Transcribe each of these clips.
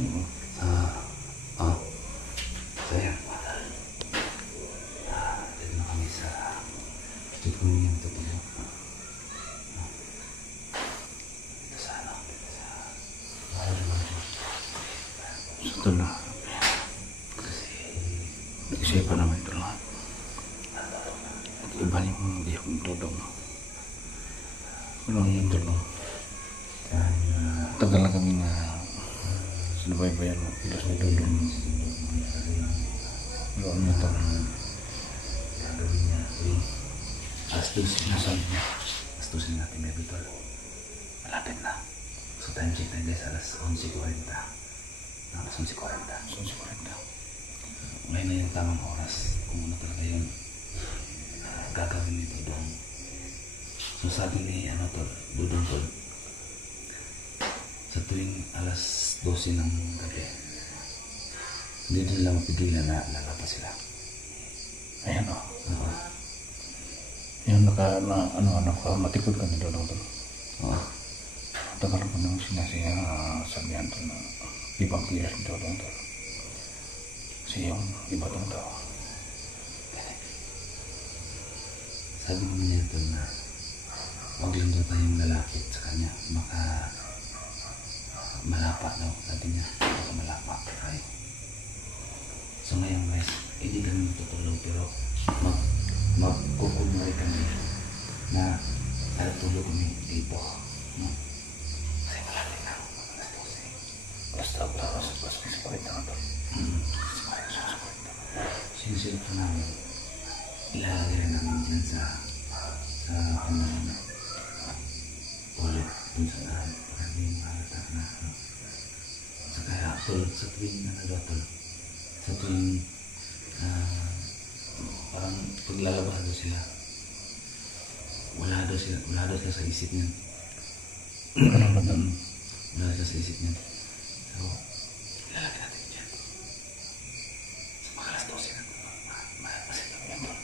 So yan, dito na kami sa dito kami yung tutulog. Dito sa ano, sa tulo. Kasi nag-isipan naman ito lahat. Iba yung di akong tulong. Walang yung tulong. Tagal na kami na sinubaybayan mo. Ilos na tulong. Doon na ito. Gagawin niya. Astusin na sabi niya. Astusin natin may bitol. Malapit na. So time check na guys. Alas 11:40. Alas 11:40. Ngayon na yung tamang oras. Kung ano talaga yung gagawin nito doon. So sabi ni Dudong Tol, sa tuwing alas 12 ng gabi, hindi nila mapigilan na lalabas sila. Ayan o. Yung matikod ka ni Dudong Tol. Tagal ko nang sinasabihan to na ibang piyas ni Dudong Tol. Kasi yung iba tong tao. Sabi naman niya ito na huwag lang daw tayong lalapit sa kanya. Malapa daw. Sabi niya, malapa tayo. So ngayon guys, hindi kami matutulog pero magkukunwari kami na tulog kami dito. No? Kasi malapit na. Basta siparit na ito. Sinusilip ko namin. Ilalagay rin namin dyan sa ulit dun sa daan para hindi mahalata na sa kaya sa tuwing sa tuwing parang paglalabas daw sila wala daw sila sa isip niyan. Wala daw sa isip niyan. So ilalagay natin dyan sa mga alas 12 na masin kami yan doon.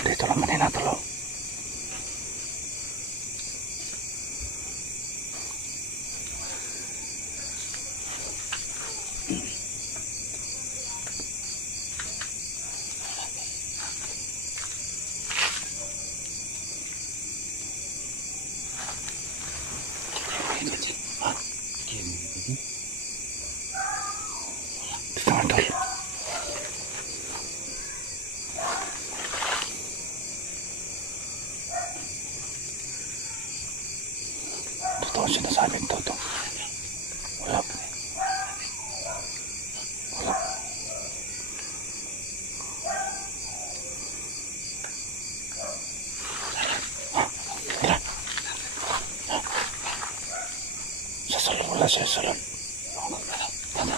Dito lang manila talo. Dito nga tol. Totoo ang sinasabing toto. Wala. Wala. Tara. Sa salon. Wala sa salon. Tanda.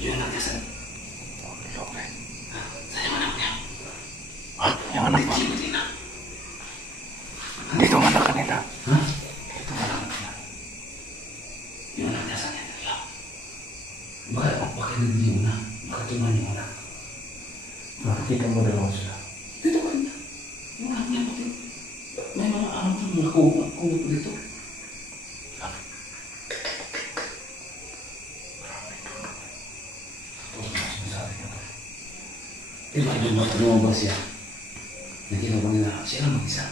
Yun ang kasal. Okay. Sa yung anak niya. Ha? Yung anak mo? Dito ang anak kanila. Ha? Dito ang anak niya. Yung anak niya sa kanila. Bakit hindi mo na? Bakit yung anak? Makikita mo dalawa sila. Dito ka rin. Yung anak niya pati. May mga anak na mga kuha dito. Lumabas siya. Nakita ba nila siya lang mag-isa?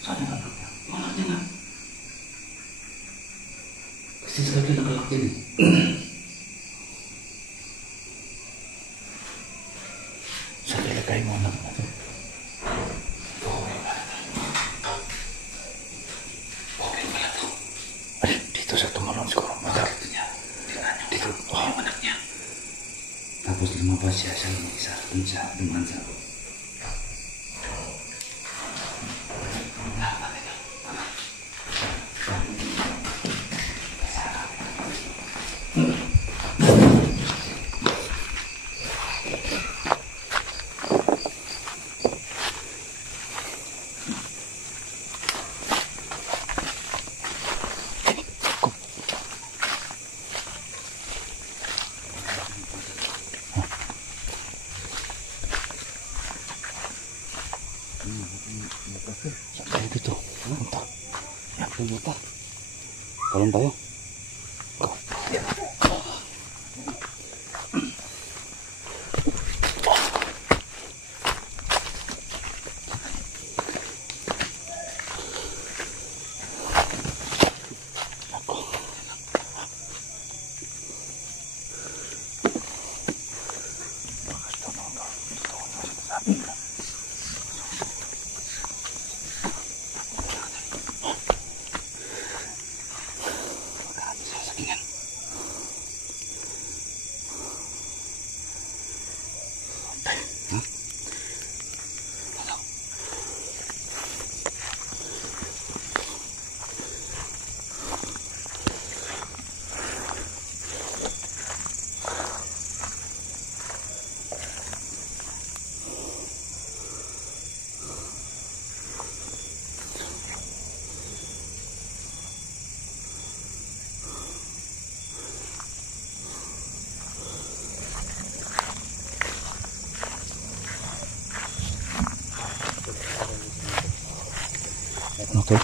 Saan yung anak niya? Yung anak niya nga. Kasi sabi lang kalaki eh. Sabi lang kayo mo anak natin. Okay pala to. Ay, dito sa tumalon siguro. Matapit niya. Tingnan niyo. Dito. Yung anak niya. Tapos lumabas siya lang mag-isa. Dun siya. Dumaan sa Saan dito? Punta. Yan, pumunta. Talon tayo. Go. Okay.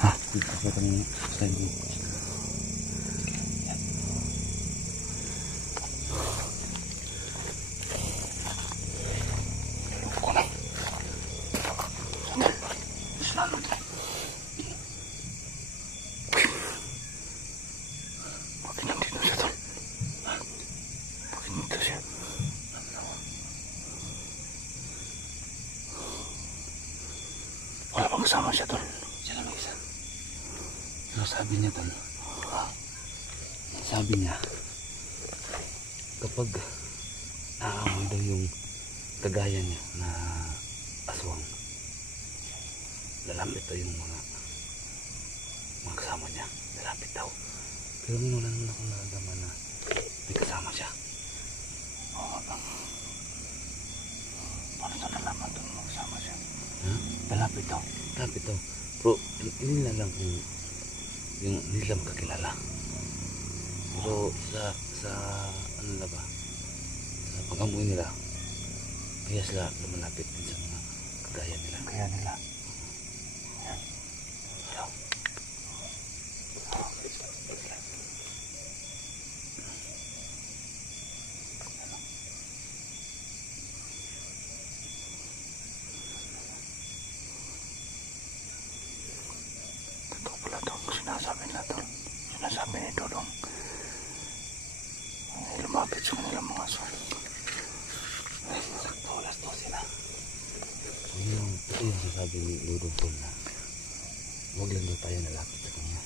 Ah, kita ni lagi. Wala bang kasama siya, Tol? Siya lang isa. Pero sabi niya, Tol, sabi niya, kapag naamoy daw yung kagaya niya na aswang, lalapit daw yung mga kasama niya. Lalapit daw. Pero wala naman akong nalalaman na may kasama siya. Oo, paano sa nalaman doon mga kasama siya? Lalapit daw. Lalapit daw. Pero hindi na lang kung yung hindi lang magkakilala. Pero sa ano na ba? Sa pag-amoy nila, kaya sila lumalapit din sa mga kagaya nila. Kaya nila. Sinasabi ni Dodong ay lumapit sa kanilang mga aswang. Sakto, alas 12 na. Ito yung sasabi ni Dodong po na huwag lang daw tayo nalapit sa kanya.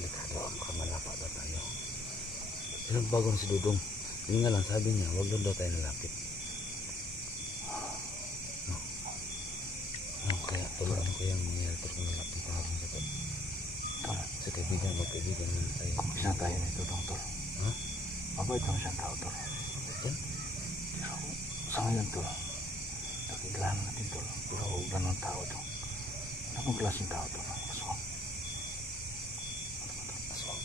Delikado, baka malapa daw tayo. Pero bago na si Dodong, yun nga lang sabi niya, huwag lang daw tayo nalapit. Kaya tulungan ko yung mangyari pero kung nalapit na rin sa to. Sa kaibigan, magkaibigan naman tayo. Kumpisa tayo na ito, Tol. Ha? Mabait lang siyang tao, Tol. Yan? Pero sa ngayon, Tol, nakikilahan natin, Tol. Pero ganun tao, Tol. Ano kong klaseng tao, Tol? Aswang. Ano ba, Tol? Aswang.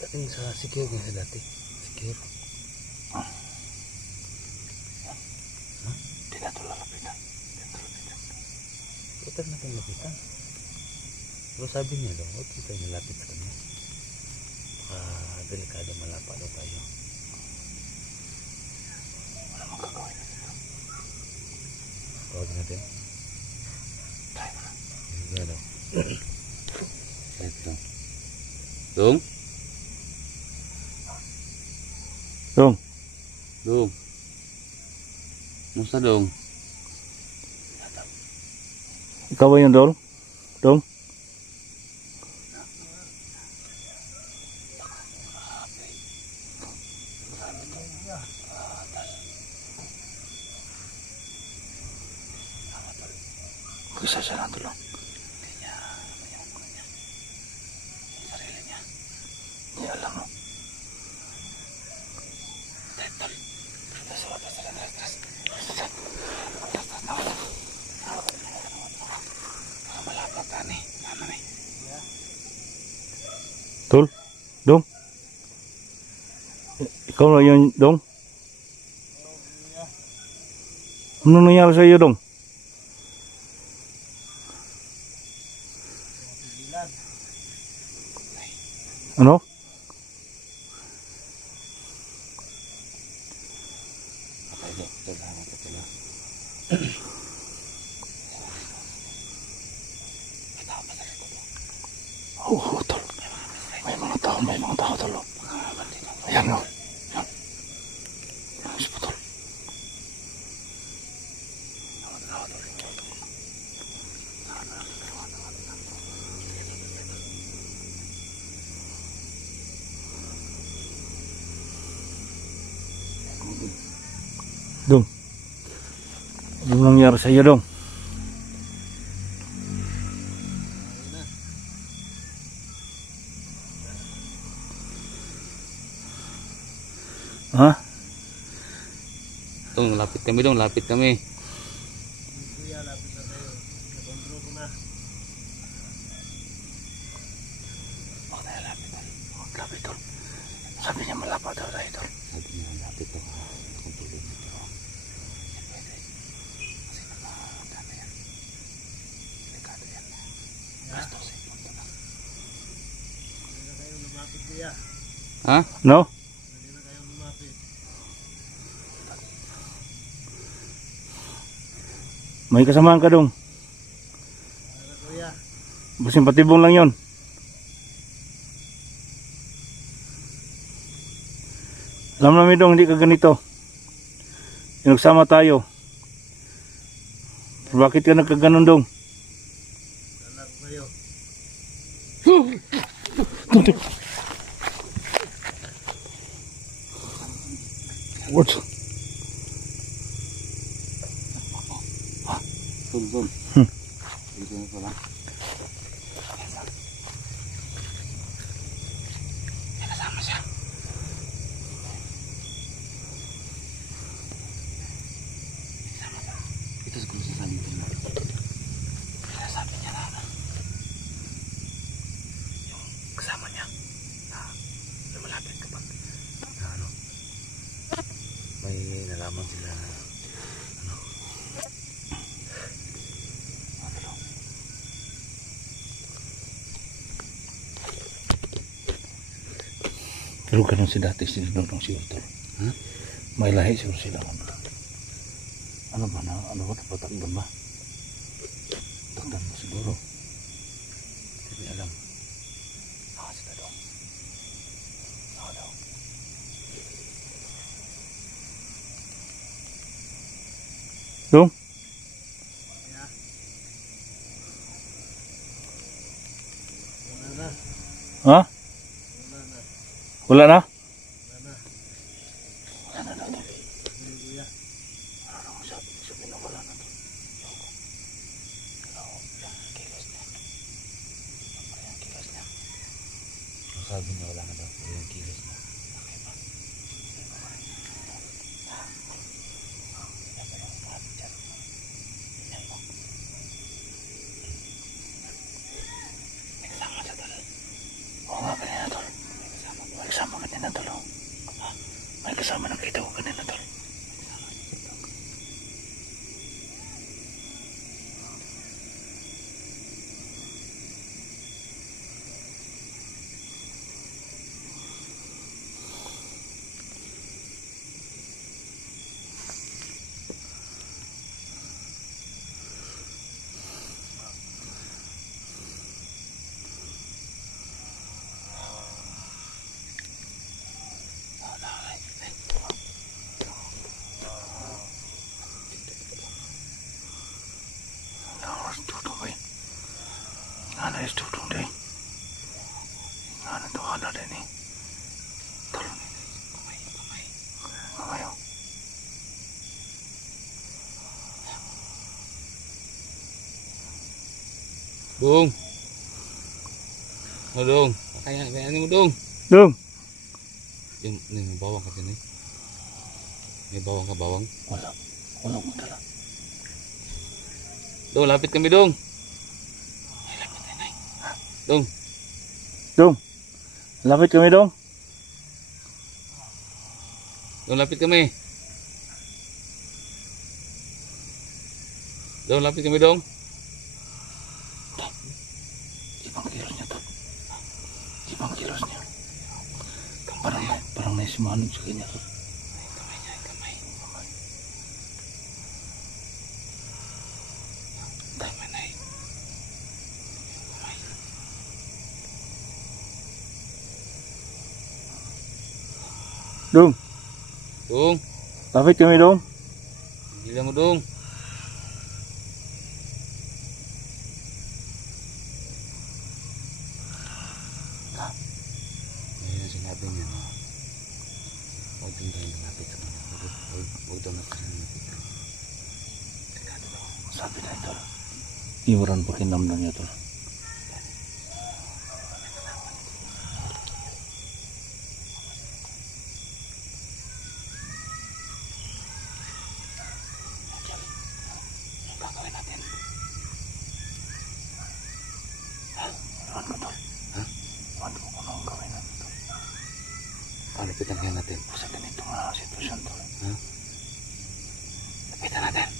Dating sa sikir nga sa dati. Sikir. Hindi na ito lalapitan. Huwag natin lapitan. Pero sabi niya daw, huwag tayo nalapit sa kanya. Baka delikado malapa daw tayo. Wala mong gagawin natin. Tawag natin. Try mo na. Wala daw. Ito. Dong? Dong. Dong. Musta dong? Ikaw ba yun, Dong? Dong? Isa siya lang tulong. Hindi niya mayang muna niya. Sarili niya. Hindi alam mo. Tol. Tras. Malapit ka ni. Mama ni. Tol? Dong? Ikaw na yun, Dong? Ano nangyari sa iyo, Dong? Ano? Oo, tol. May mga tao, tol. Ayan, no. Ayan. Ayan, si Putol. Dong? Ano nangyari sa iyo, Dong? Ha? Dong, lapit kami dong, lapit kami. Lapit tol. Sabi niya malapad daw tayo tol. Sabi niya malapit daw. Kung tuloy nito. Pwede. Kasi nakakadana yan. Delikado yan. Basta sa punto na. Hindi na kayo lumapit kuya. Ha? No? Hindi na kayo lumapit. May kasamaan ka, Dong? Kuya. Basing patibong lang yon. Alam namin, Dong, hindi ka ganito. Nagsama tayo. Bakit ka nagkaganon, Dong? Anak ko kayo. What? Sul. Dito na pala. May kasama siya. Ito siguro sasabihin ko na. Kaya sabi niya na yung kasama niya na lumalapit kapag Ano? May nalaman sila na pero ganun si dati si Dong si Utol. Huh? May lahi siguro sila. Ano ba na? Ano ba? Patakban ba? Takban mo siguro. Hindi alam. sila Dong. Daw. Dong? Ha? Wala na? Sabi niya wala na daw. Yung kilos na. Okay ba? May kasama siya tol. Oo nga kanina tol. May kasama kanina tol. Ha? May kasama ng kita ko kanina, tol. Ana es tutong deh. Ana to ana deh ni. Tolong ini. Kamay. Dong. Oh, Dong. Kaya mo, Dong. Dong. Yung may bawang ka dyan eh. May bawang ka, bawang. Wala. Wala mo dala. Dong, lapit kami, Dong. Dong. Dong. Lapit kami, Dong. Dong, lapit kami. Dong, lapit kami, Dong. Ibang kilos niya, tol. Ibang kilos niya. Parang may simanod sa kanya, tol. Kamay. Tama na eh. Dong. Dong. Lapit kami, Dong. Gila mo, Dong. Ngayon sinabi niya na huwag din tayo lumapit sa kanya. Huwag daw na tayo lumapit. Sabi na, tol. Iwaran pakinamdam niya, tol. Gagawin natin. Iwan ko, tol. Ha? Iwan ko kung anong gawin natin, tol. Lapitan kaya natin. Sa ganitong sitwasyon, tol. Ha? Lapitan natin.